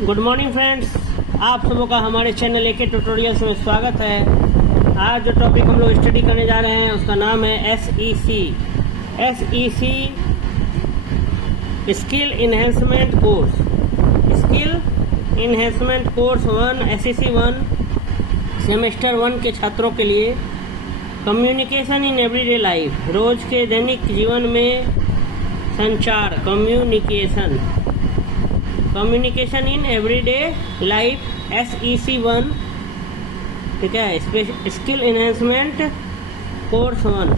Good morning friends, आप सबों का हमारे चैनल एके ट्यूटोरियल्स में स्वागत है। आज जो टॉपिक हम लोग स्टडी करने जा रहे हैं उसका नाम है SEC skill enhancement course. Skill enhancement course 1 SEC 1 semester 1 के छात्रों के लिए कम्युनिकेशन इन एवरीडे लाइफ, रोज के दैनिक जीवन में संचार, communication in everyday life SEC 1, ठीक है, स्किल इन्हेंसमेंट कोर्स 1।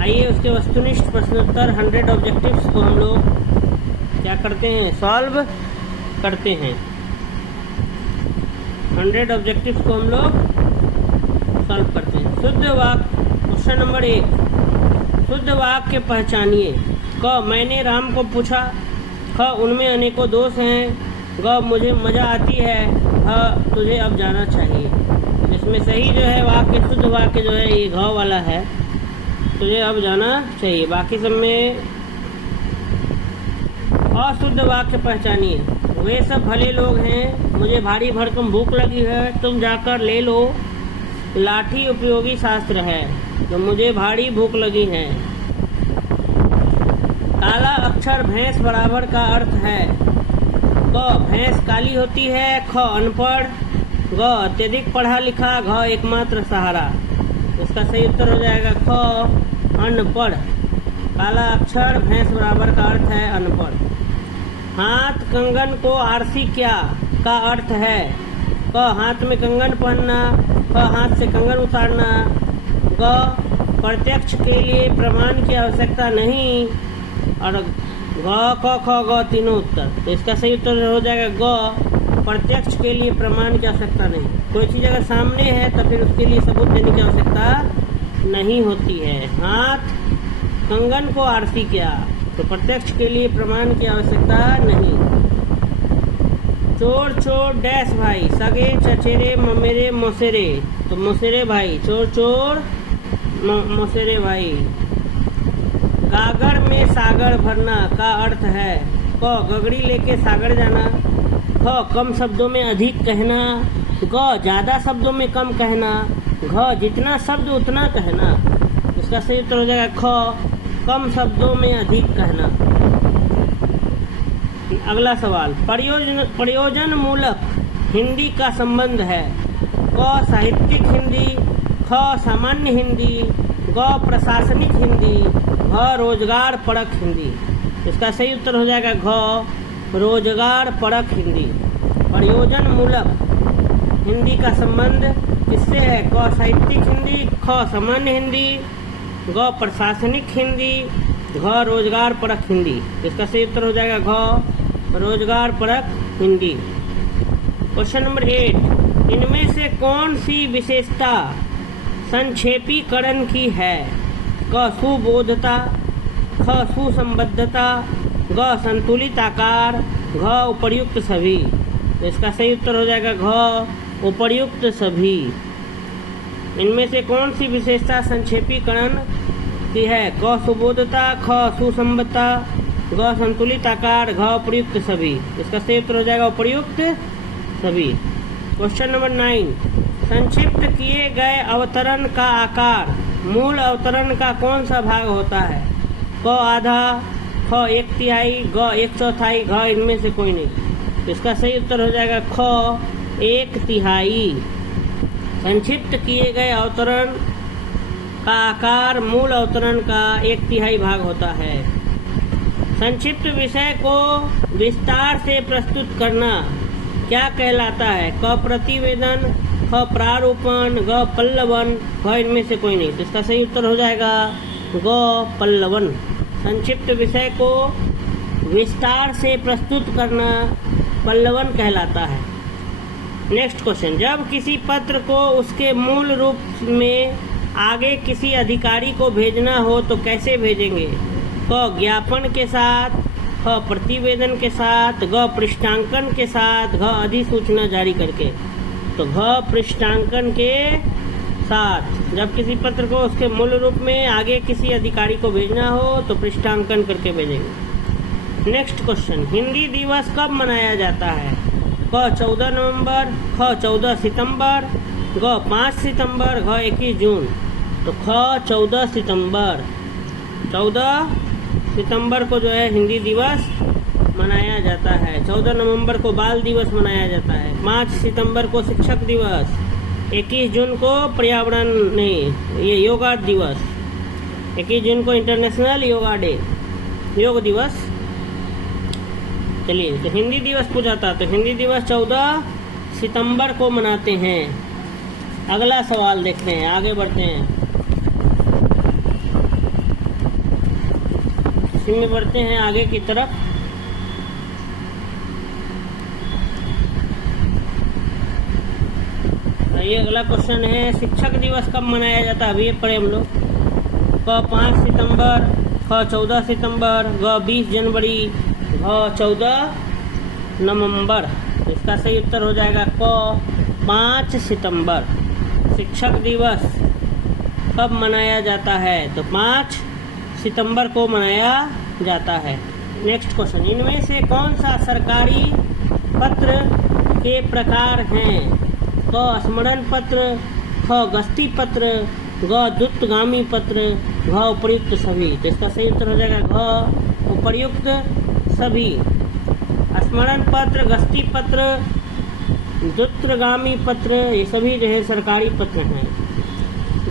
आइए उसके वस्तुनिष्ठ प्रश्नोत्तर 100 ऑब्जेक्टिव्स को हम लोग क्या करते हैं, सॉल्व करते हैं। 100 ऑब्जेक्टिव्स को हम लोग सॉल्व करते हैं। शुद्ध वाक्य, क्वेश्चन नंबर 1, शुद्ध वाक्य पहचानिए। क, मैंने राम को पूछा। ख, उनमें अनेकों दोष हैं। ग, मुझे मज़ा आती है। ह, तुझे अब जाना चाहिए। इसमें सही जो है वाक्य, शुद्ध वाक्य जो है ये घ वाला है, तुझे अब जाना चाहिए। बाकी सब में अशुद्ध वाक्य पहचानिए। वे सब भले लोग हैं, मुझे भारी भरकम भूख लगी है, तुम जाकर ले लो। लाठी उपयोगी शास्त्र है, तो मुझे भारी भूख लगी है। काला अक्षर भैंस बराबर का अर्थ है। क, भैंस काली होती है। ख, अनपढ़। ग, अत्यधिक पढ़ा लिखा। घ, एकमात्र सहारा। इसका सही उत्तर हो जाएगा ख, अनपढ़। काला अक्षर भैंस बराबर का अर्थ है अनपढ़। हाथ कंगन को आरसी क्या का अर्थ है। क, हाथ में कंगन पहनना। ख, हाथ से कंगन उतारना। ग, प्रत्यक्ष के लिए प्रमाण की आवश्यकता नहीं। और घ, क, ख, ग तीनों उत्तर, तो इसका सही उत्तर हो जाएगा ग, प्रत्यक्ष के लिए प्रमाण की आवश्यकता नहीं। कोई चीज़ अगर सामने है तो फिर उसके लिए सबूत देने की आवश्यकता नहीं होती है। हाथ कंगन को आरसी क्या, तो प्रत्यक्ष के लिए प्रमाण की आवश्यकता नहीं। चोर चोर डैश भाई, सगे चचेरे ममेरे मौसेरे, तो मौसेरे भाई। चोर चोर मौसेरे भाई। गागर में सागर भरना का अर्थ है। क, गगड़ी लेके सागर जाना। ख, कम शब्दों में अधिक कहना। ग, ज्यादा शब्दों में कम कहना। घ, जितना शब्द उतना कहना। इसका सही उत्तर हो जाएगा ख, कम शब्दों में अधिक कहना। अगला सवाल, प्रयोजन मूलक हिंदी का संबंध है। क, साहित्यिक हिंदी। ख, सामान्य हिंदी। ग, प्रशासनिक हिंदी। घ, रोजगार परक हिंदी। इसका सही उत्तर हो जाएगा घ, रोजगार परक हिंदी। प्रयोजन मूलक हिंदी का संबंध किससे है। क, साहित्यिक हिंदी। ख, सामान्य हिंदी। ग, प्रशासनिक हिंदी। घ, रोजगार परक हिंदी। इसका सही उत्तर हो जाएगा घ, रोजगार परक हिंदी। क्वेश्चन नंबर 8, इनमें से कौन सी विशेषता संक्षेपीकरण की है। क, सुबोधता। ख, सुसंबद्धता। ग, संतुलित आकार। घ, उपर्युक्त सभी। इसका सही उत्तर हो जाएगा घ, उपर्युक्त सभी। इनमें से कौन सी विशेषता संक्षेपीकरण की है। क, सुबोधता। ख, सुसंबद्धता। ग, संतुलित आकार। घ, उपर्युक्त सभी। इसका सही उत्तर हो जाएगा उपर्युक्त सभी। क्वेश्चन नंबर 9, संक्षिप्त किए गए अवतरण का आकार मूल अवतरण का कौन सा भाग होता है। क, आधा। ख, 1/3। ग, 1/4। घ, इनमें से कोई नहीं। इसका सही उत्तर हो जाएगा ख, 1/3। संक्षिप्त किए गए अवतरण का आकार मूल अवतरण का 1/3 भाग होता है। संक्षिप्त विषय को विस्तार से प्रस्तुत करना क्या कहलाता है। क, प्रतिवेदन। ख, प्रारूपण। ग, पल्लवन। घ, इनमें से कोई नहीं। तो इसका सही उत्तर हो जाएगा ग, पल्लवन। संक्षिप्त विषय को विस्तार से प्रस्तुत करना पल्लवन कहलाता है। नेक्स्ट क्वेश्चन, जब किसी पत्र को उसके मूल रूप में आगे किसी अधिकारी को भेजना हो तो कैसे भेजेंगे। क, ज्ञापन के साथ। ख, प्रतिवेदन के साथ। ग, पृष्ठांकन के साथ। घ, अधिसूचना जारी करके। तो घ, पृष्ठांकन के साथ। जब किसी पत्र को उसके मूल रूप में आगे किसी अधिकारी को भेजना हो तो पृष्ठांकन करके भेजेंगे। नेक्स्ट क्वेश्चन, हिंदी दिवस कब मनाया जाता है? क 14 नवंबर, ख 14 सितंबर, ग 5 सितंबर, घ 21 जून। तो ख 14 सितंबर। 14 सितंबर को जो है हिंदी दिवस मनाया जाता है। 14 नवंबर को बाल दिवस मनाया जाता है। 5 सितंबर को शिक्षक दिवस। 21 जून को पर्यावरण नहीं, ये योगा दिवस। 21 जून को इंटरनेशनल योगा डे, योग दिवस। चलिए, तो हिंदी दिवस पूछा था, तो हिंदी दिवस 14 सितंबर को मनाते हैं। अगला सवाल देखते हैं, आगे बढ़ते हैं। इसमें बढ़ते हैं आगे की तरफ। तो ये अगला क्वेश्चन है, शिक्षक दिवस कब मनाया जाता है? अभी ये पढ़े हम लोग। क 5 सितंबर, ख 14 सितंबर, ग 20 जनवरी, घ 14 नवंबर। इसका सही उत्तर हो जाएगा क 5 सितंबर। शिक्षक दिवस कब मनाया जाता है? तो 5 सितंबर को मनाया जाता है। नेक्स्ट क्वेश्चन, इनमें से कौन सा सरकारी पत्र के प्रकार हैं? क स्मरण पत्र, ख गस्ती पत्र, ग दूतगामी पत्र, घ उपर्युक्त सभी। तो इसका सही उत्तर हो जाएगा घ उपर्युक्त सभी। स्मरण पत्र, गस्ती पत्र, दूतगामी पत्र, ये सभी जो है सरकारी पत्र हैं।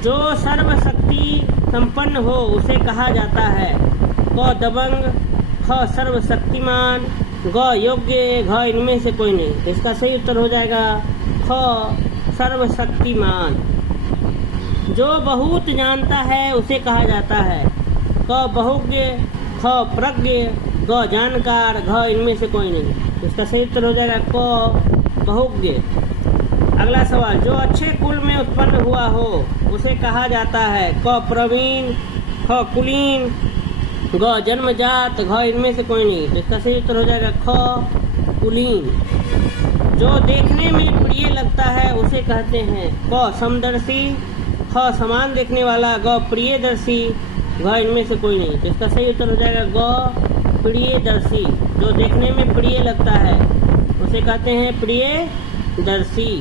जो सर्वशक्ति संपन्न हो उसे कहा जाता है? क दबंग, ख सर्वशक्तिमान, ग योग्य, घ इनमें से कोई नहीं। तो इसका सही उत्तर हो जाएगा ख सर्वशक्तिमान। जो बहुत जानता है उसे कहा जाता है? क बहुज्ञ, ख प्रज्ञ, ग जानकार, घ इनमें से कोई नहीं। इसका सही उत्तर हो जाएगा क बहुज्ञ। अगला सवाल, जो अच्छे कुल में उत्पन्न हुआ हो उसे कहा जाता है? क प्रवीण, ख कुलीन, ग जन्मजात, घ इनमें से कोई नहीं। तो इसका सही उत्तर हो जाएगा ख कुलीन। जो देखने में प्रिय लगता है उसे कहते हैं? क समदर्शी, ख समान देखने वाला, ग प्रियदर्शी, घ इनमें से कोई नहीं। तो इसका सही उत्तर हो जाएगा ग प्रियदर्शी। जो देखने में प्रिय लगता है उसे कहते हैं प्रियदर्शी।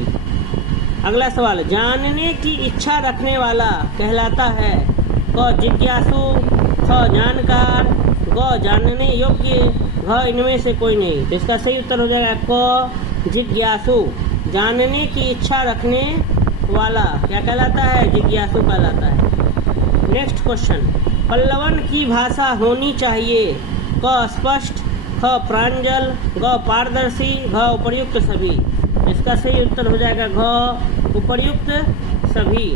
अगला सवाल, जानने की इच्छा रखने वाला कहलाता है? क जिज्ञासु, ख जानकार, ग जानने योग्य, घ इनमें से कोई नहीं। तो इसका सही उत्तर हो जाएगा क जिज्ञासु। जानने की इच्छा रखने वाला क्या कहलाता है? जिज्ञासु कहलाता है। नेक्स्ट क्वेश्चन, पल्लवन की भाषा होनी चाहिए? क स्पष्ट, ख प्रांजल, ग पारदर्शी, घ उपर्युक्त सभी। इसका सही उत्तर हो जाएगा घ उपर्युक्त सभी।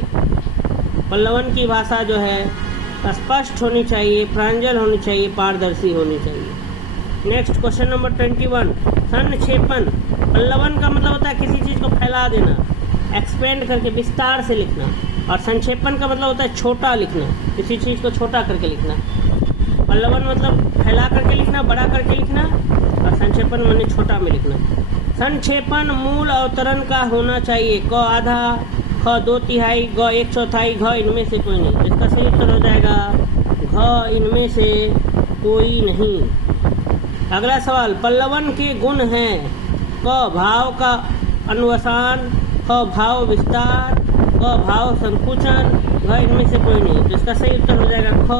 पल्लवन की भाषा जो है स्पष्ट होनी चाहिए, प्रांजल होनी चाहिए, पारदर्शी होनी चाहिए। नेक्स्ट क्वेश्चन नंबर 21, संक्षेपण। पल्लवन का मतलब होता है किसी चीज़ को फैला देना, एक्सपेंड करके विस्तार से लिखना, और संक्षेपण का मतलब होता है छोटा लिखना, किसी चीज़ को छोटा करके लिखना। पल्लवन मतलब फैला करके लिखना, बड़ा करके लिखना, और संक्षेपण माने छोटा में लिखना। संक्षेपण मूल अवतरण का होना चाहिए? क आधा, ख 2/3, ग 1/4, घ इनमें से कोई नहीं। इसका सही उत्तर हो जाएगा घ इनमें से कोई नहीं। अगला सवाल, पल्लवन के गुण हैं? क भाव का अन्वसान, ख भाव विस्तार, क भाव संकुचन, घ इनमें से कोई नहीं। तो इसका सही उत्तर हो जाएगा ख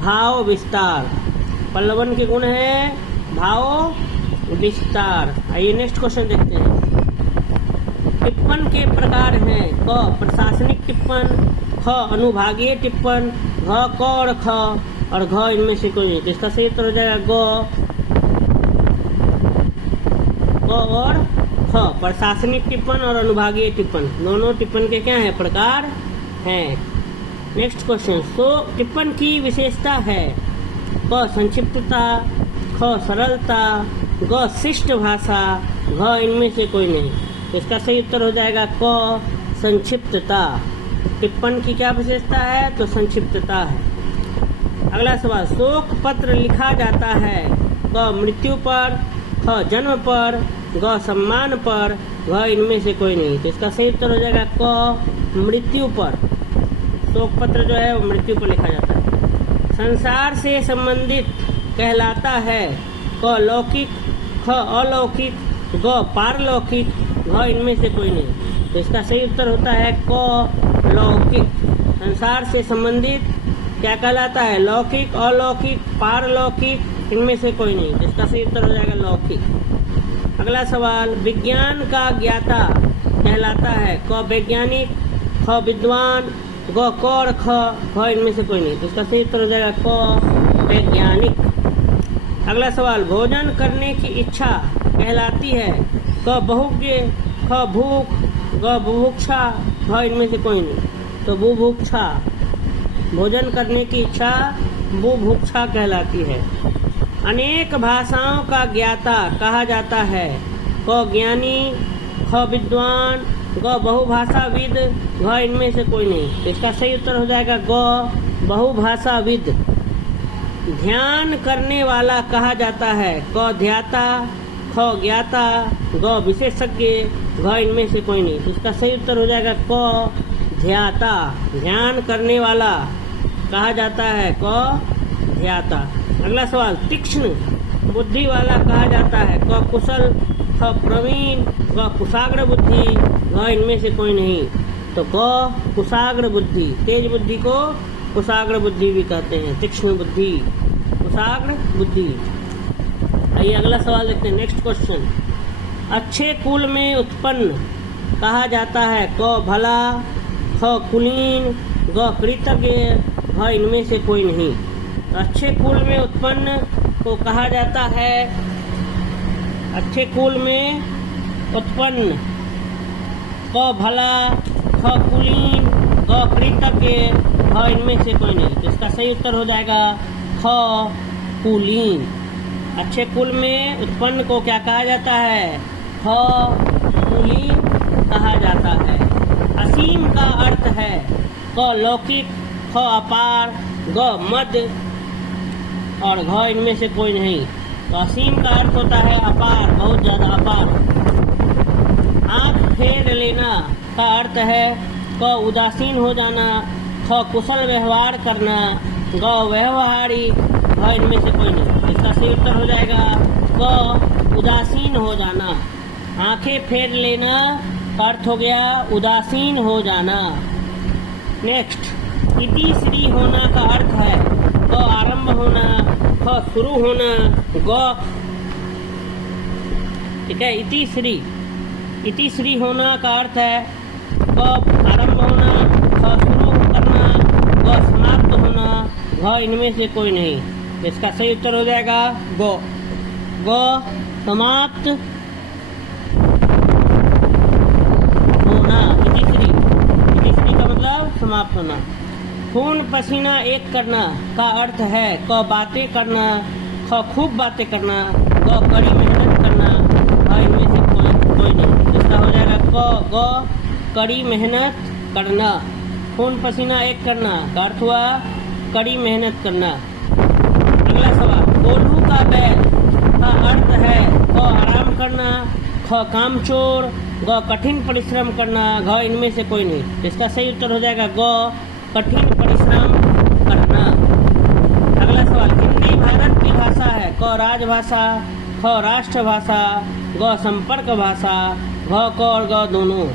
भाव विस्तार। पल्लवन के गुण है भाव विस्तार। आइए नेक्स्ट क्वेश्चन देखते हैं। टिप्पण के प्रकार हैं? क प्रशासनिक टिप्पण, ख अनुभागीय टिप्पण, घ क और ख, और घ इनमें से कोई नहीं। तो इसका सही उत्तर हो जाएगा ग और ख। प्रशासनिक टिप्पण और अनुभागीय टिप्पण दोनों टिप्पण के क्या हैं? प्रकार हैं। नेक्स्ट क्वेश्चन, सो टिप्पण की विशेषता है? क संक्षिप्तता, ख सरलता, ग शिष्ट भाषा, घ इनमें से कोई नहीं। तो इसका सही उत्तर हो जाएगा क संक्षिप्तता। टिप्पण की क्या विशेषता है? तो संक्षिप्तता है। अगला सवाल, शोक पत्र लिखा जाता है? क मृत्यु पर, ख जन्म पर, ग सम्मान पर, घ इनमें से कोई नहीं। तो इसका सही उत्तर हो जाएगा क मृत्यु पर। शोक पत्र जो है वो मृत्यु पर लिखा जाता है। संसार से संबंधित कहलाता है? क लौकिक, ख अलौकिक, ग पारलौकिक, घ इनमें से कोई नहीं। तो इसका सही उत्तर होता है क लौकिक। संसार से संबंधित क्या कहलाता है? लौकिक, अलौकिक, पारलौकिक, इनमें से कोई नहीं। तो इसका सही उत्तर हो जाएगा लौकिक। अगला सवाल, विज्ञान का ज्ञाता कहलाता है क वैज्ञानिक, ख विद्वान, ग क और ख, ख इनमें से कोई नहीं। तो इसका सही उत्तर हो जाएगा क वैज्ञानिक। अगला सवाल, भोजन करने की इच्छा कहलाती है क बहुज्ञ, ख भूख, ग बुभुक्षा, ख इनमें से कोई नहीं। तो बुभुक्षा, भोजन करने की इच्छा बुभुक्षा कहलाती है। अनेक भाषाओं का ज्ञाता कहा जाता है क ज्ञानी, ख विद्वान, ग बहुभाषाविद, घ इनमें से कोई नहीं। तो इसका सही उत्तर हो जाएगा ग बहुभाषाविद। ध्यान करने वाला कहा जाता है क ध्याता, ख ज्ञाता, ग विशेषज्ञ, घ इनमें से कोई नहीं। तो इसका सही उत्तर हो जाएगा क ध्याता। ध्यान करने वाला कहा जाता है क ध्याता। अगला सवाल, तीक्ष्ण बुद्धि वाला कहा जाता है क कुशल, ख प्रवीण, ग कुशाग्र बुद्धि, घ इनमें से कोई नहीं। तो क कुशाग्र बुद्धि, तेज बुद्धि को कुशाग्र बुद्धि भी कहते हैं। तीक्ष्ण बुद्धि, कुशाग्र बुद्धि। आइए अगला सवाल देखते हैं। नेक्स्ट क्वेश्चन, अच्छे कुल में उत्पन्न कहा जाता है क भला, ख कुलीन, ग कृतज्ञ, घ इनमें से कोई नहीं। अच्छे कुल में उत्पन्न को कहा जाता है, अच्छे कुल में उत्पन्न क भला, ख कुलीन, ग कृतज्ञ, घ इनमें से कोई नहीं। तो इसका सही उत्तर हो जाएगा ख कुलीन। अच्छे कुल में उत्पन्न को क्या कहा जाता है? ख कुलीन कहा जाता है। असीम का अर्थ है क लौकिक, ख अपार, ग मध्य और घ इनमें से कोई नहीं। तो असीम का अर्थ होता है अपार, बहुत ज्यादा अपार। आंख फेर लेना का अर्थ है क उदासीन हो जाना, ख कुशल व्यवहार करना, ग व्यवहारी, घ इनमें से कोई नहीं। इसका सही उत्तर हो जाएगा क उदासीन हो जाना। आंखें फेर लेना का अर्थ हो गया उदासीन हो जाना। नेक्स्ट, इति श्री होना का अर्थ है क आरंभ होना, ख शुरू होना, ग ठीक है। इति श्री होना का अर्थ है क आरंभ होना, ख शुरू करना, ग समाप्त होना, घ इनमें से कोई नहीं। इसका सही उत्तर हो जाएगा ग समाप्त होना। इति श्री का मतलब समाप्त होना। खून पसीना एक करना का अर्थ है क बातें करना, ख खूब बातें करना, ग कड़ी मेहनत करना, घ इनमें से कोई नहीं। इसका हो जाएगा ग कड़ी मेहनत करना। खून पसीना एक करना का अर्थ हुआ कड़ी मेहनत करना। अगला सवाल, कोल्हू का बैल का अर्थ है क आराम करना, ख कामचोर, ग कठिन परिश्रम करना, घ इनमें से कोई नहीं। इसका सही उत्तर हो जाएगा ग कठिन परिश्रम करना। अगला सवाल, हिंदी भारत की भाषा है क राजभाषा, ख राष्ट्रभाषा, ग संपर्क भाषा, घ क और ग दोनों।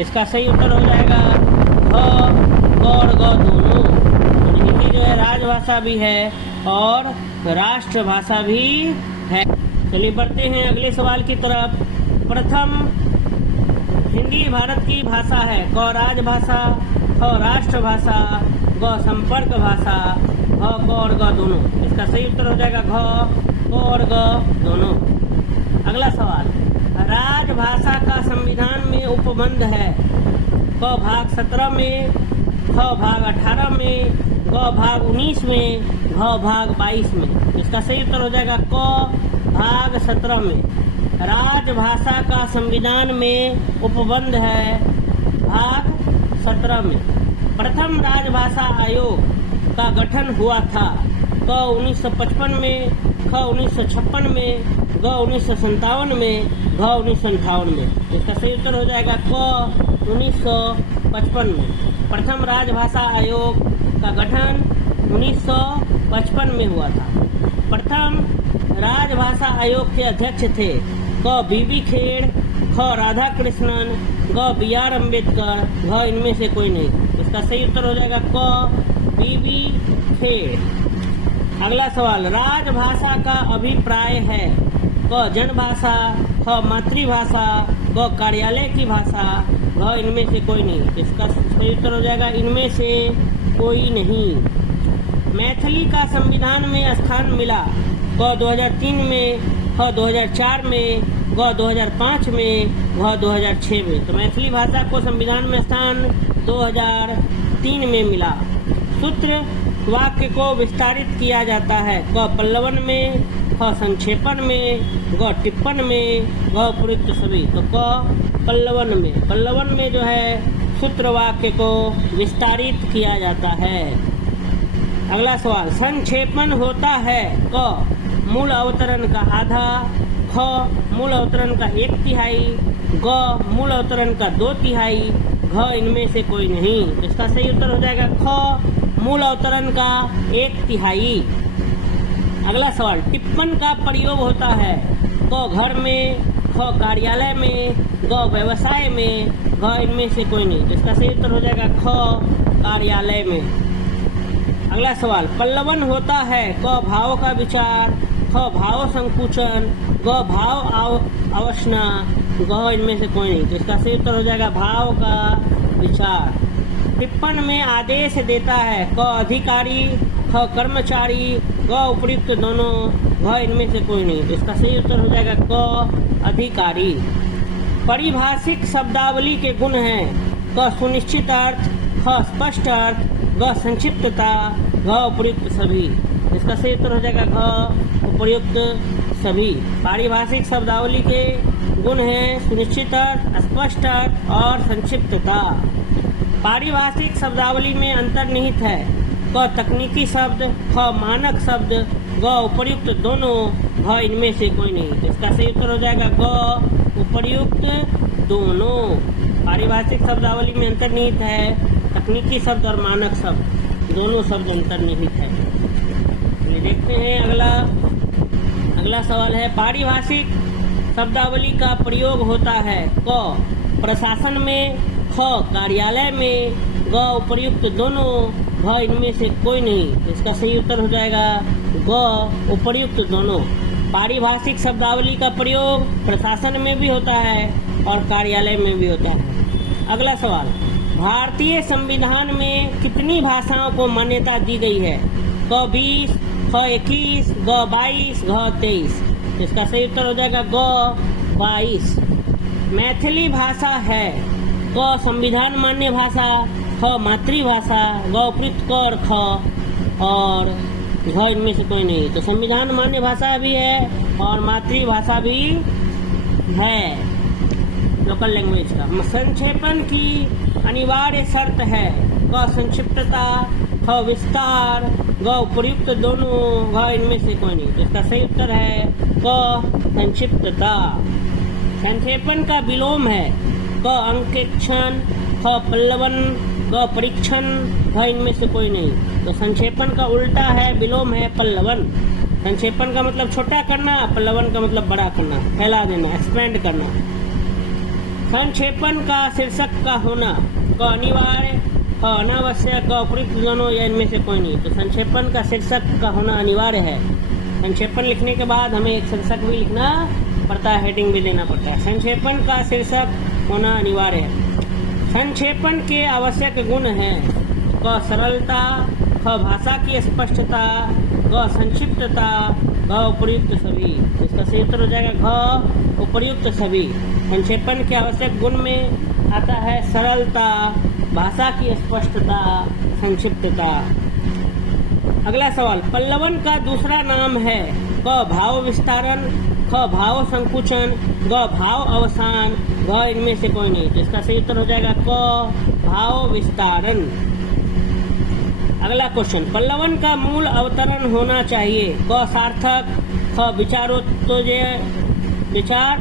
इसका सही उत्तर हो जाएगा ख क और ग दोनों। हिंदी जो है राजभाषा भी है और राष्ट्रभाषा भी है। चलिए बढ़ते हैं अगले सवाल की तरफ। प्रथम, हिंदी भारत की भाषा है क राजभाषा, ख राष्ट्रभाषा, ग संपर्क भाषा, घ क और ग दोनों। इसका सही उत्तर हो जाएगा घ क और ग दोनों। अगला सवाल, राजभाषा का संविधान में उपबंध है क भाग 17 में, ख भाग 18 में, ग भाग 19 में, घ भाग 22 में। इसका सही उत्तर हो जाएगा क भाग 17 में। राजभाषा का संविधान में उपबंध है भाग 17 में। प्रथम राजभाषा आयोग का गठन हुआ था क 1955 में, ख 1956 में, ग 1957 में, घ 1958 में। इसका सही उत्तर हो जाएगा क 1955 में। प्रथम राजभाषा आयोग का गठन 1955 में हुआ था। प्रथम राजभाषा आयोग के अध्यक्ष थे? क बीबी खेड़, ख राधा कृष्णन, ग बी आर अम्बेडकर, घ इनमें से कोई नहीं। इसका सही उत्तर हो जाएगा क बीबी खेड़। अगला सवाल, राजभाषा का अभिप्राय है? क जनभाषा, ख मातृभाषा, ग कार्यालय की भाषा, घ इनमें से कोई नहीं। इसका सही उत्तर हो जाएगा इनमें से कोई नहीं। मैथिली का संविधान में स्थान मिला? क 2003 में, ख 2004 में, ग 2005 में, घ 2006 में। तो मैथिली भाषा को संविधान में स्थान 2003 में मिला। सूत्र वाक्य को विस्तारित किया जाता है? क पल्लवन में, ख संक्षेपण में, ग टिप्पण में, घ उपयुक्त सभी। तो क पल्लवन में। पल्लवन में जो है सूत्र वाक्य को विस्तारित किया जाता है। अगला सवाल, संक्षेपण होता है? क मूल अवतरण का आधा, ख मूल अवतरण का 1/3, ग मूल अवतरण का 2/3, घ इनमें से कोई नहीं। इसका सही उत्तर हो जाएगा ख मूल अवतरण का 1/3। अगला सवाल, टिप्पण का प्रयोग होता है? क घर में, ख कार्यालय में, ग व्यवसाय में, घ इनमें से कोई नहीं। इसका सही उत्तर हो जाएगा ख कार्यालय में। अगला सवाल, पल्लवन होता है? क भाव का विचार, ख भाव संकुचन, ग भाव अवसना, घ इनमें से कोई नहीं। तो इसका सही उत्तर हो जाएगा भाव का विचार। टिप्पण में आदेश देता है? क अधिकारी, ख कर्मचारी, ग उपयुक्त दोनों, घ इनमें से कोई नहीं। तो इसका सही उत्तर हो जाएगा क अधिकारी। परिभाषिक शब्दावली के गुण हैं? क सुनिश्चित अर्थ, ख स्पष्ट अर्थ, ग संक्षिप्तता, घ उपयुक्त सभी। इसका सही उत्तर हो जाएगा घ उपयुक्त सभी। पारिभाषिक शब्दावली के गुण हैं सुनिश्चित अर्थ, स्पष्ट अर्थ और संक्षिप्तता। पारिभाषिक शब्दावली में अंतर्निहित है? क तकनीकी शब्द, ख मानक शब्द, ग उपर्युक्त दोनों, घ इनमें से कोई नहीं। तो इसका सही उत्तर हो जाएगा ग उपर्युक्त दोनों। पारिभाषिक शब्दावली में अंतर्निहित है तकनीकी शब्द और मानक शब्द, दोनों शब्द अंतर्निहित है। चलिए देखते हैं अगला सवाल है, पारिभाषिक शब्दावली का प्रयोग होता है? क प्रशासन में, ख कार्यालय में, ग उपर्युक्त दोनों, घ इनमें से कोई नहीं। इसका सही उत्तर हो जाएगा ग उपर्युक्त दोनों। पारिभाषिक शब्दावली का प्रयोग प्रशासन में भी होता है और कार्यालय में भी होता है। अगला सवाल, भारतीय संविधान में कितनी भाषाओं को मान्यता दी गई है? क 20, ख 21, ग 22, घ 23। इसका सही उत्तर हो जाएगा ग 22। मैथिली भाषा है? क संविधान मान्य भाषा, ख मातृभाषा, ग उपयुक्त क और ख और घ इनमें से कोई नहीं। तो संविधान मान्य भाषा भी है और मातृभाषा भी है लोकल लैंग्वेज का। संक्षेपण की अनिवार्य शर्त है? क संक्षिप्तता, ख विस्तार, ग उपर्युक्त दोनों, घ इनमें से कोई नहीं। तो इसका सही उत्तर है क संक्षिप्तता। संक्षेपण का विलोम है? क अंकेक्षण, ख पल्लवन, ग परीक्षण, घ इनमें से कोई नहीं। तो संक्षेपण का उल्टा है विलोम है पल्लवन। संक्षेपण का मतलब छोटा करना, पल्लवन का मतलब बड़ा करना, फैला देना, एक्सपेंड करना। संक्षेपण का शीर्षक का होना? क अनिवार्य, ख अनावश्यक, ग उपयुक्त दोनों, या इनमें से कोई नहीं। तो संक्षेपण का शीर्षक का होना अनिवार्य है। संक्षेपण लिखने के बाद हमें एक शीर्षक भी लिखना पड़ता है, हेडिंग भी देना पड़ता है। संक्षेपण का शीर्षक होना अनिवार्य है। संक्षेपण के आवश्यक गुण हैं? क सरलता, ख भाषा की स्पष्टता, ग संक्षिप्तता, घ उपर्युक्त सभी। इसका सही उत्तर हो जाएगा घ उपर्युक्त सभी। संक्षेपण के आवश्यक गुण में आता है सरलता, भाषा की स्पष्टता, संक्षिप्तता। अगला सवाल, पल्लवन का दूसरा नाम है? क भाव विस्तारण, ख भाव संकुचन, ग भाव अवसान, घ इनमें से कोई नहीं। तो इसका सही उत्तर हो जाएगा क भाव विस्तारण। अगला क्वेश्चन, पल्लवन का मूल अवतरण होना चाहिए? क सार्थक, ख विचार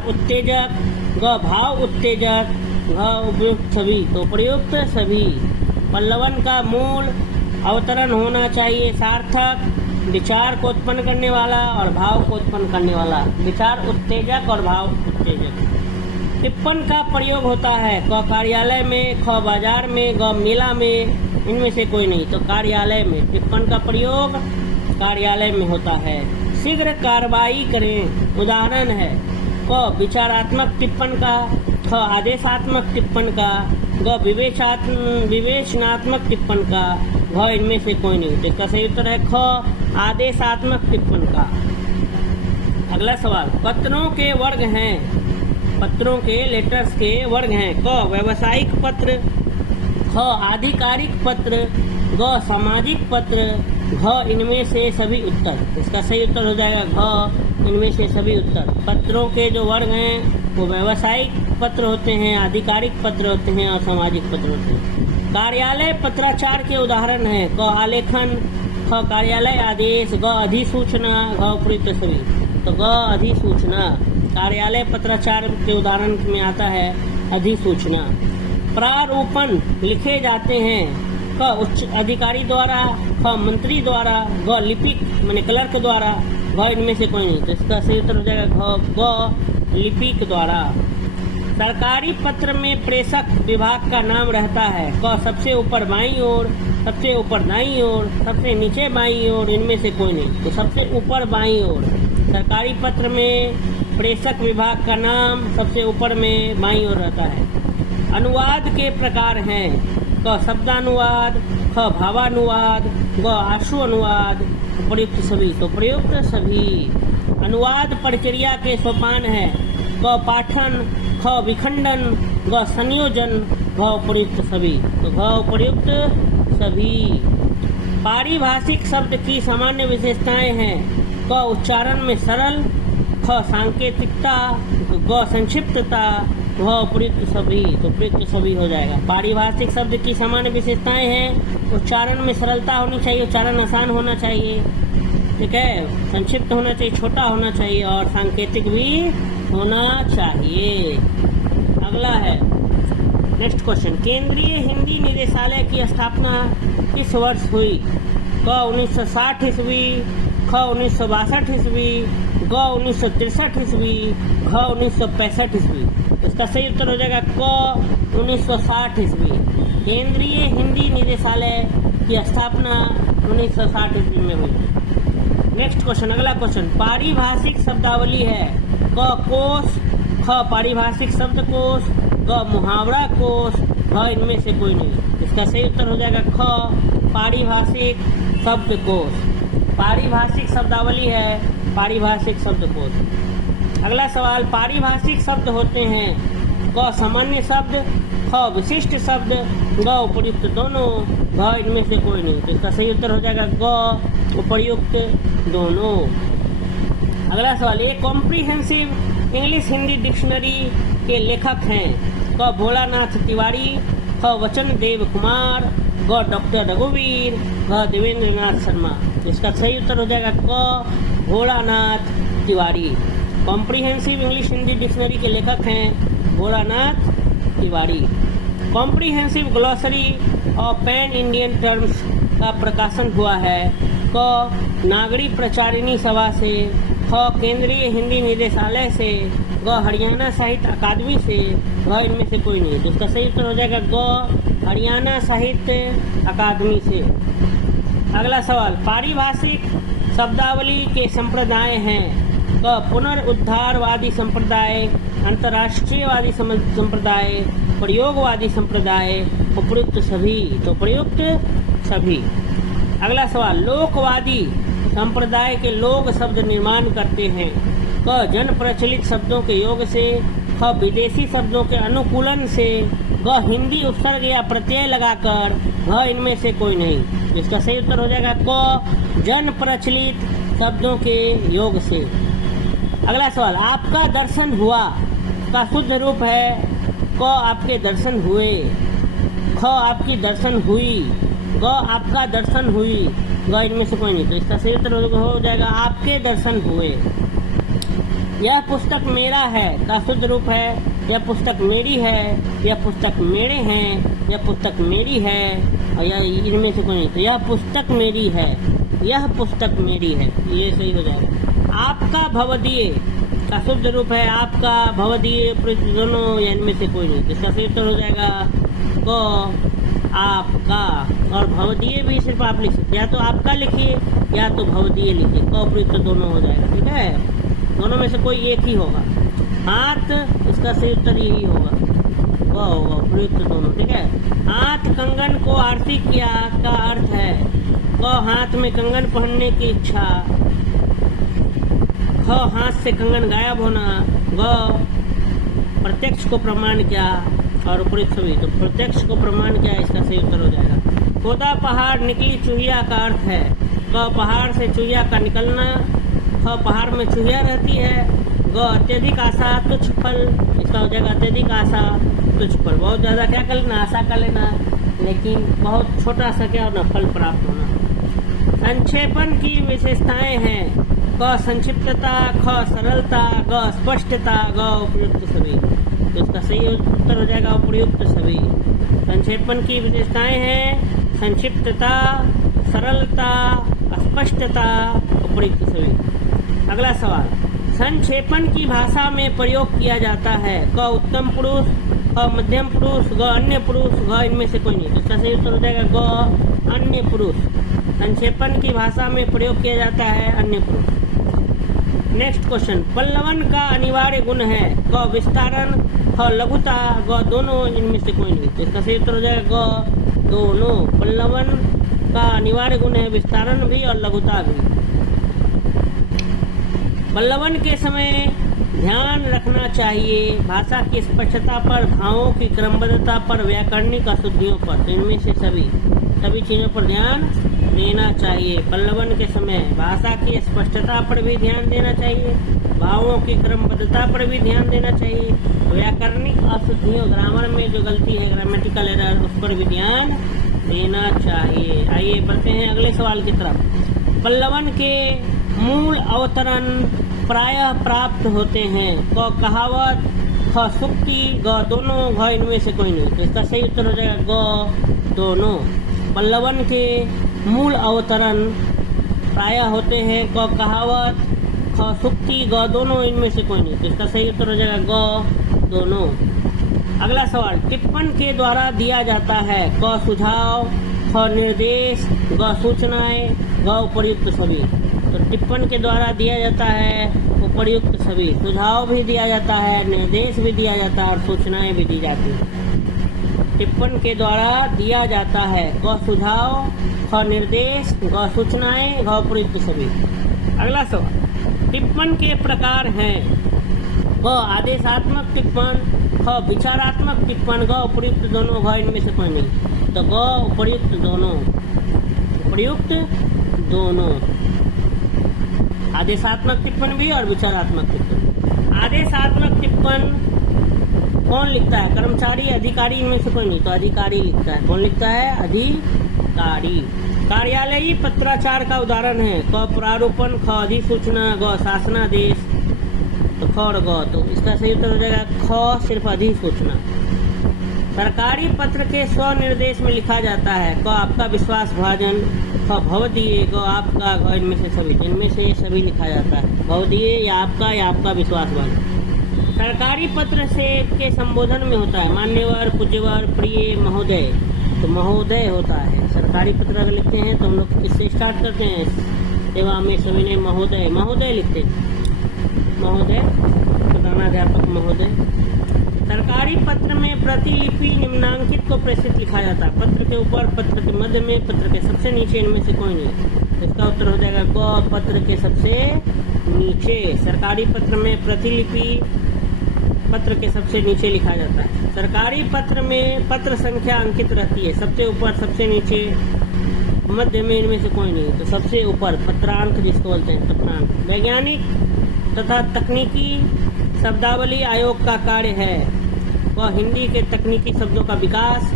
उत्तेजक, ग भाव उत्तेजक, घ उपयुक्त सभी। तो प्रयुक्त सभी। पल्लवन का मूल अवतरण होना चाहिए सार्थक, विचार को उत्पन्न करने वाला और भाव को उत्पन्न करने वाला। विचार उत्तेजक और भाव उत्तेजक। टिप्पण का प्रयोग होता है क कार्यालय में, ख बाजार में, ग मेला में, इनमें से कोई नहीं। तो कार्यालय में टिप्पण का प्रयोग कार्यालय में होता है। शीघ्र कार्रवाई करें उदाहरण है क विचारात्मक टिप्पण का, ख आदेशात्मक टिप्पण का, ग विवेचनात्मक टिप्पण का, घ इनमें से कोई नहीं। तो इसका सही उत्तर है ख आदेशात्मक टिप्पण का। अगला सवाल, पत्रों के वर्ग हैं। पत्रों के लेटर्स के वर्ग हैं क व्यावसायिक पत्र, ख आधिकारिक पत्र, ग सामाजिक पत्र, घ इनमें से सभी उत्तर। इसका सही उत्तर हो जाएगा घ इनमें से सभी उत्तर। पत्रों के जो वर्ग हैं वो व्यावसायिक पत्र होते हैं, आधिकारिक पत्र होते हैं और सामाजिक पत्र होते हैं। कार्यालय पत्राचार के उदाहरण हैं क आलेखन, ख कार्यालय आदेश, ग अधिसूचना, घ उपयुक्त सभी। तो ग अधिसूचना कार्यालय पत्राचार के उदाहरण में आता है अधिसूचना। प्रारूपण लिखे जाते हैं क उच्च अधिकारी द्वारा, ख मंत्री द्वारा, ग लिपिक माने क्लर्क द्वारा, घ इनमें से कोई नहीं। तो इसका सही उत्तर हो जाएगा ग लिपिक द्वारा। सरकारी पत्र में प्रेषक विभाग का नाम रहता है क सबसे ऊपर बाईं ओर, सबसे ऊपर दाईं ओर, सबसे नीचे बाईं ओर, इनमें से कोई नहीं। तो सबसे ऊपर बाईं ओर सरकारी पत्र में प्रेषक विभाग का नाम सबसे ऊपर में बाईं ओर रहता है। अनुवाद के प्रकार हैं क शब्दानुवाद, ख भावानुवाद, ग आशु अनुवाद, प्रयुक्त सभी। तो प्रयुक्त सभी। अनुवाद प्रक्रिया के सोपान है क पाठन, ख विखंडन, ग संयोजन, घ प्रयुक्त सभी। तो घ प्रयुक्त सभी। पारिभाषिक शब्द की सामान्य विशेषताएं हैं क उच्चारण में सरल, ख सांकेतिकता, ग संक्षिप्तता, वह उपयुक्त सभी। तो उपयुक्त सभी हो जाएगा। पारिभाषिक शब्द की सामान्य विशेषताएं हैं उच्चारण में सरलता होनी चाहिए, उच्चारण आसान होना चाहिए, ठीक है, संक्षिप्त होना चाहिए, छोटा होना चाहिए और सांकेतिक भी होना चाहिए। अगला है नेक्स्ट क्वेश्चन, केंद्रीय हिंदी निदेशालय की स्थापना किस वर्ष हुई? क 1960 ईस्वी, ख 1962 ईस्वी, ग 1963 ईस्वी, घ 1965 ईस्वी। इसका सही उत्तर हो जाएगा क 1960 ईस्वी। केंद्रीय हिंदी निदेशालय की स्थापना 1960 ईस्वी में हुई। नेक्स्ट क्वेश्चन, अगला क्वेश्चन, पारिभाषिक शब्दावली है क कोश, ख पारिभाषिक शब्दकोश, ग मुहावरा कोश, घ इनमें से कोई नहीं। इसका सही उत्तर हो जाएगा ख पारिभाषिक शब्दकोश। पारिभाषिक शब्दावली है पारिभाषिक शब्दकोश। अगला सवाल, पारिभाषिक शब्द होते हैं क सामान्य शब्द, ख विशिष्ट शब्द, ग उपयुक्त दोनों, घ इनमें से कोई नहीं। तो इसका सही उत्तर हो जाएगा ग उपयुक्त दोनों। अगला सवाल, ये कॉम्प्रिहेंसिव इंग्लिश हिंदी डिक्शनरी के लेखक हैं क भोलानाथ तिवारी, ख वचन देव कुमार, ग डॉक्टर रघुवीर, घ देवेंद्र नाथ शर्मा। इसका सही उत्तर हो जाएगा क Bholanath Tiwari. Comprehensive English Hindi dictionary के लेखक हैं Bholanath Tiwari. Comprehensive glossary of pan Indian terms का प्रकाशन हुआ है क नागरी प्रचारिणी सभा से, ख केंद्रीय हिंदी निदेशालय से, ग हरियाणा साहित्य अकादमी से, घ इनमें से कोई नहीं। तो इसका सही उत्तर हो जाएगा ग हरियाणा साहित्य अकादमी से। अगला सवाल, पारिभाषिक शब्दावली के संप्रदाय हैं क पुनरुद्धारवादी संप्रदाय, अंतर्राष्ट्रीयवादी संप्रदाय, प्रयोगवादी संप्रदाय, उपयुक्त सभी। तो प्रयुक्त सभी। अगला सवाल, लोकवादी संप्रदाय के लोग शब्द निर्माण करते हैं क जन प्रचलित शब्दों के योग से, ख विदेशी शब्दों के अनुकूलन से, ग हिंदी उपसर्ग या प्रत्यय लगाकर, घ इनमें से कोई नहीं। इसका सही उत्तर हो जाएगा क जन प्रचलित शब्दों के योग से। अगला सवाल, आपका दर्शन हुआ का शुद्ध रूप है क आपके दर्शन हुए, ख आपकी दर्शन हुई, ग आपका दर्शन हुई, ग इनमें से कोई नहीं। तो इसका सही उत्तर हो जाएगा आपके दर्शन हुए। यह पुस्तक मेरा है का शुद्ध रूप है यह पुस्तक मेरी है, यह पुस्तक मेरे हैं, यह पुस्तक मेरी है, और यह इनमें से कोई नहीं। तो यह पुस्तक मेरी है, यह पुस्तक मेरी है, ये सही हो जाएगा। आपका भवदीय का शुद्ध रूप है आपका, भवदीय दोनों या इनमें से कोई नहीं, इसका सही उत्तर हो जाएगा क आपका। और भवदीय भी सिर्फ आप लिख सकते, या तो आपका लिखिए या तो भवदीय लिखिए, क प्रयुक्त दोनों हो जाएगा, ठीक है। दोनों में से कोई एक ही होगा। हाथ, इसका सही उत्तर यही होगा, वह होगा प्रयुक्त दोनों, ठीक है। हाथ कंगन को आरती किया का अर्थ है क हाथ में कंगन पहनने की इच्छा, ख हाथ से कंगन गायब होना, ग प्रत्यक्ष को प्रमाण क्या और उपयुक्त सभी। तो प्रत्यक्ष को प्रमाण क्या, इसका सही उत्तर हो जाएगा। खोदा पहाड़ निकली चूहिया का अर्थ है क पहाड़ से चूहिया का निकलना, ख पहाड़ में चूहिया रहती है, ग अत्यधिक आशा तुच्छ फल, इसका हो जाएगा अत्यधिक आशा तुच्छ फल। बहुत ज़्यादा क्या कर लेना, आशा कर लेना, लेकिन बहुत छोटा सा क्या होना, फल प्राप्त होना। संक्षेपण की विशेषताएं हैं क संक्षिप्तता, ख सरलता, ग स्पष्टता, ग उपयुक्त सभी। तो इसका सही उत्तर हो जाएगा उपयुक्त सभी। संक्षेपण की विशेषताएं हैं संक्षिप्तता, सरलता, स्पष्टता, उपयुक्त सभी। अगला सवाल, संक्षेपण की भाषा में प्रयोग किया जाता है क उत्तम पुरुष, ख मध्यम पुरुष, ग अन्य पुरुष, ग इनमें से कोई नहीं। तो इसका सही उत्तर हो जाएगा ग अन्य पुरुष। संक्षेपण की भाषा में प्रयोग किया जाता है अन्य पुरुष। नेक्स्ट क्वेश्चन, पल्लवन का अनिवार्य गुण है क विस्तारण, ख लघुता, ग दोनों इनमें से कोई नहीं। तो इसका सही उत्तर हो जाएगा ग दोनों। पल्लवन का अनिवार्य गुण है विस्तारण भी और लघुता भी। पल्लवन के समय ध्यान रखना चाहिए भाषा की स्पष्टता पर, भावों की क्रमबद्धता पर, व्याकरणिक अशुद्धियों पर। तो इनमें से सभी चीजों पर ध्यान देना चाहिए। पल्लवन के समय भाषा की स्पष्टता पर भी ध्यान देना चाहिए, भावों की क्रमबद्धता पर भी ध्यान देना चाहिए, व्याकरणिक अशुद्धियों, ग्रामर में जो गलती है, ग्रामेटिकल एरर, उस पर भी ध्यान देना चाहिए। आइए बढ़ते हैं अगले सवाल की तरफ। पल्लवन के मूल अवतरण प्रायः प्राप्त होते हैं क कहावत, ख सूक्ति, ग दोनों, घ इनमें से कोई नहीं। तो इसका सही उत्तर हो जाएगा ग दोनों। पल्लवन के मूल अवतरण प्रायः होते हैं क कहावत, ख सूक्ति, ग दोनों इनमें से कोई नहीं। तो इसका सही उत्तर हो जाएगा ग दोनों। अगला सवाल, टिप्पण के द्वारा दिया जाता है क सुझाव, ख निर्देश, ग सूचनाएं, ग उपर्युक्त सभी। तो टिप्पण के द्वारा दिया जाता है उपर्युक्त सभी। सुझाव भी दिया जाता है, निर्देश भी दिया जाता है और सूचनाएं भी दी जाती है। टिप्पण के द्वारा दिया जाता है क सुझाव, ख निर्देश, ग सूचनाएं, ग उपर्युक्त सभी। अगला सवाल, टिप्पण के प्रकार हैं क आदेशात्मक टिप्पण, ख विचारात्मक टिप्पण, ग उपर्युक्त दोनों, घ इनमें से कोई नहीं। तो ग उपर्युक्त दोनों, उपर्युक्त दोनों। आदेशात्मक टिप्पण भी और विचारात्मक टिप्पण। आदेशात्मक टिप्पण कौन लिखता है, कर्मचारी, अधिकारी, इनमें से कोई नहीं। तो अधिकारी लिखता है। कौन लिखता है, अधिकारी। कार्यालयीय पत्राचार का उदाहरण है क प्रारूपण, ख अधिसूचना, ग शासनादेश। तो ख और ग, तो इसका सही उत्तर हो जाएगा ख सिर्फ अधिसूचना। सरकारी पत्र के स्वनिर्देश में लिखा जाता है क आपका विश्वास भाजन, ख भवदीय, ग आपका, घ इनमें से सभी। इनमें से ये सभी लिखा जाता है, भवदीय या आपका विश्वास भाजन। सरकारी पत्र से के संबोधन में होता है मान्यवर, पूज्यवर, प्रिय, महोदय। तो महोदय होता है। सरकारी पत्र अगर लिखते हैं तो हम लोग किससे स्टार्ट करते हैं, सेवा में सविनय महोदय, महोदय लिखते हैं, महोदय, प्रधानाध्यापक महोदय। सरकारी पत्र में प्रतिलिपि निम्नांकित को प्रेषित लिखा जाता है, पत्र के ऊपर, पत्र के मध्य में, पत्र के सबसे नीचे, इनमें से कोई नहीं। इसका उत्तर हो जाएगा क, पत्र के सबसे नीचे। सरकारी पत्र में प्रतिलिपि पत्र के सबसे नीचे लिखा जाता है। सरकारी पत्र में पत्र संख्या अंकित रहती है, सबसे ऊपर, सबसे नीचे, मध्य में, इनमें से कोई नहीं। तो सबसे ऊपर पत्रांक जिसको बोलते हैं, पत्रांक। वैज्ञानिक तथा तकनीकी शब्दावली आयोग का कार्य है व हिंदी के तकनीकी शब्दों का विकास,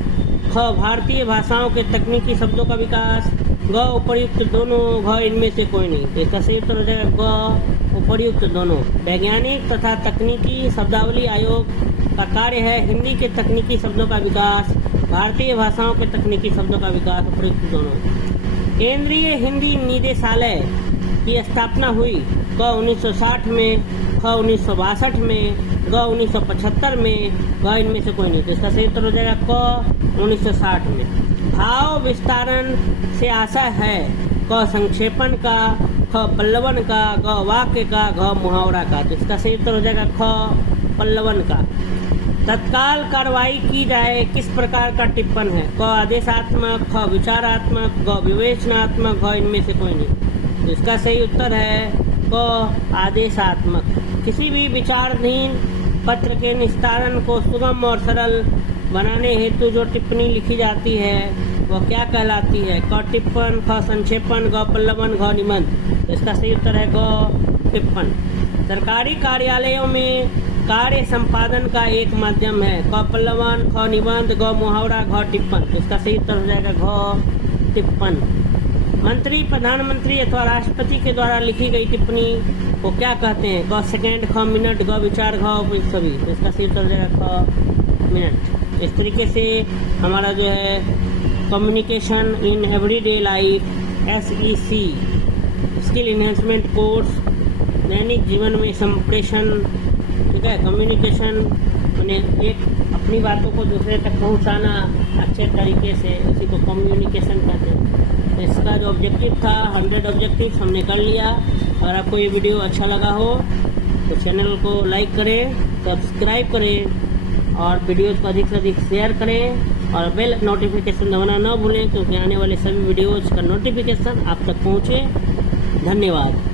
ख भारतीय भाषाओं के तकनीकी शब्दों का विकास, ग उपर्युक्त दोनों, घ इनमें से कोई नहीं। तो इसका सही उत्तर हो जाएगा ग उपर्युक्त दोनों। वैज्ञानिक तथा तकनीकी शब्दावली आयोग का कार्य है हिंदी के तकनीकी शब्दों का विकास, भारतीय भाषाओं के तकनीकी शब्दों का विकास, उपर्युक्त दोनों। केंद्रीय हिंदी निदेशालय की स्थापना हुई क 1960 में, ख 1962 में, ग 1975 में, ग इनमें से कोई नहीं। तो इसका सही उत्तर हो जाएगा क 1960 में। भाव विस्तारण से आशा है क संक्षेपण का, ख पल्लवन का, ग वाक्य का, घ मुहावरा का। तो इसका सही उत्तर हो जाएगा ख पल्लवन का। तत्काल कार्रवाई की जाए किस प्रकार का टिप्पण है? क आदेशात्मक, ख विचारात्मक, ग विवेचनात्मक, घ इनमें से कोई नहीं। तो इसका सही उत्तर है क आदेशात्मक। किसी भी विचाराधीन पत्र के निस्तारण को सुगम और सरल बनाने हेतु जो टिप्पणी लिखी जाती है वह क्या कहलाती है? क टिप्पण, ख संक्षेपण, ग पल्लवन, घ निबंध। तो इसका सही उत्तर है ग टिप्पण। सरकारी कार्यालयों में कार्य संपादन का एक माध्यम है क पल्लवन, ख निबंध, ग मुहावरा, घ टिप्पण। तो इसका सही उत्तर हो जाएगा घ टिप्पण। मंत्री, प्रधानमंत्री अथवा राष्ट्रपति के द्वारा लिखी गई टिप्पणी को क्या कहते हैं? क सेकेंड, ख मिनट, ग विचार, घ सभी। तो इसका सही उत्तर हो जाएगा ख मिनट। इस तरीके से हमारा जो है communication in everyday life SEC skill enhancement course, दैनिक जीवन में संप्रेषण, ठीक है, कम्युनिकेशन मैंने एक अपनी बातों को दूसरे तक पहुंचाना अच्छे तरीके से, इसी को कम्युनिकेशन कहते हैं। तो इसका जो ऑब्जेक्टिव था 100 ऑब्जेक्टिव हमने कर लिया। अगर आपको ये वीडियो अच्छा लगा हो तो चैनल को लाइक करें, सब्सक्राइब करें और वीडियोज़ को अधिक से अधिक शेयर करें और बेल नोटिफिकेशन दबाना न भूलें, क्योंकि आने वाले सभी वीडियोज़ का नोटिफिकेशन आप तक पहुँचे। धन्यवाद।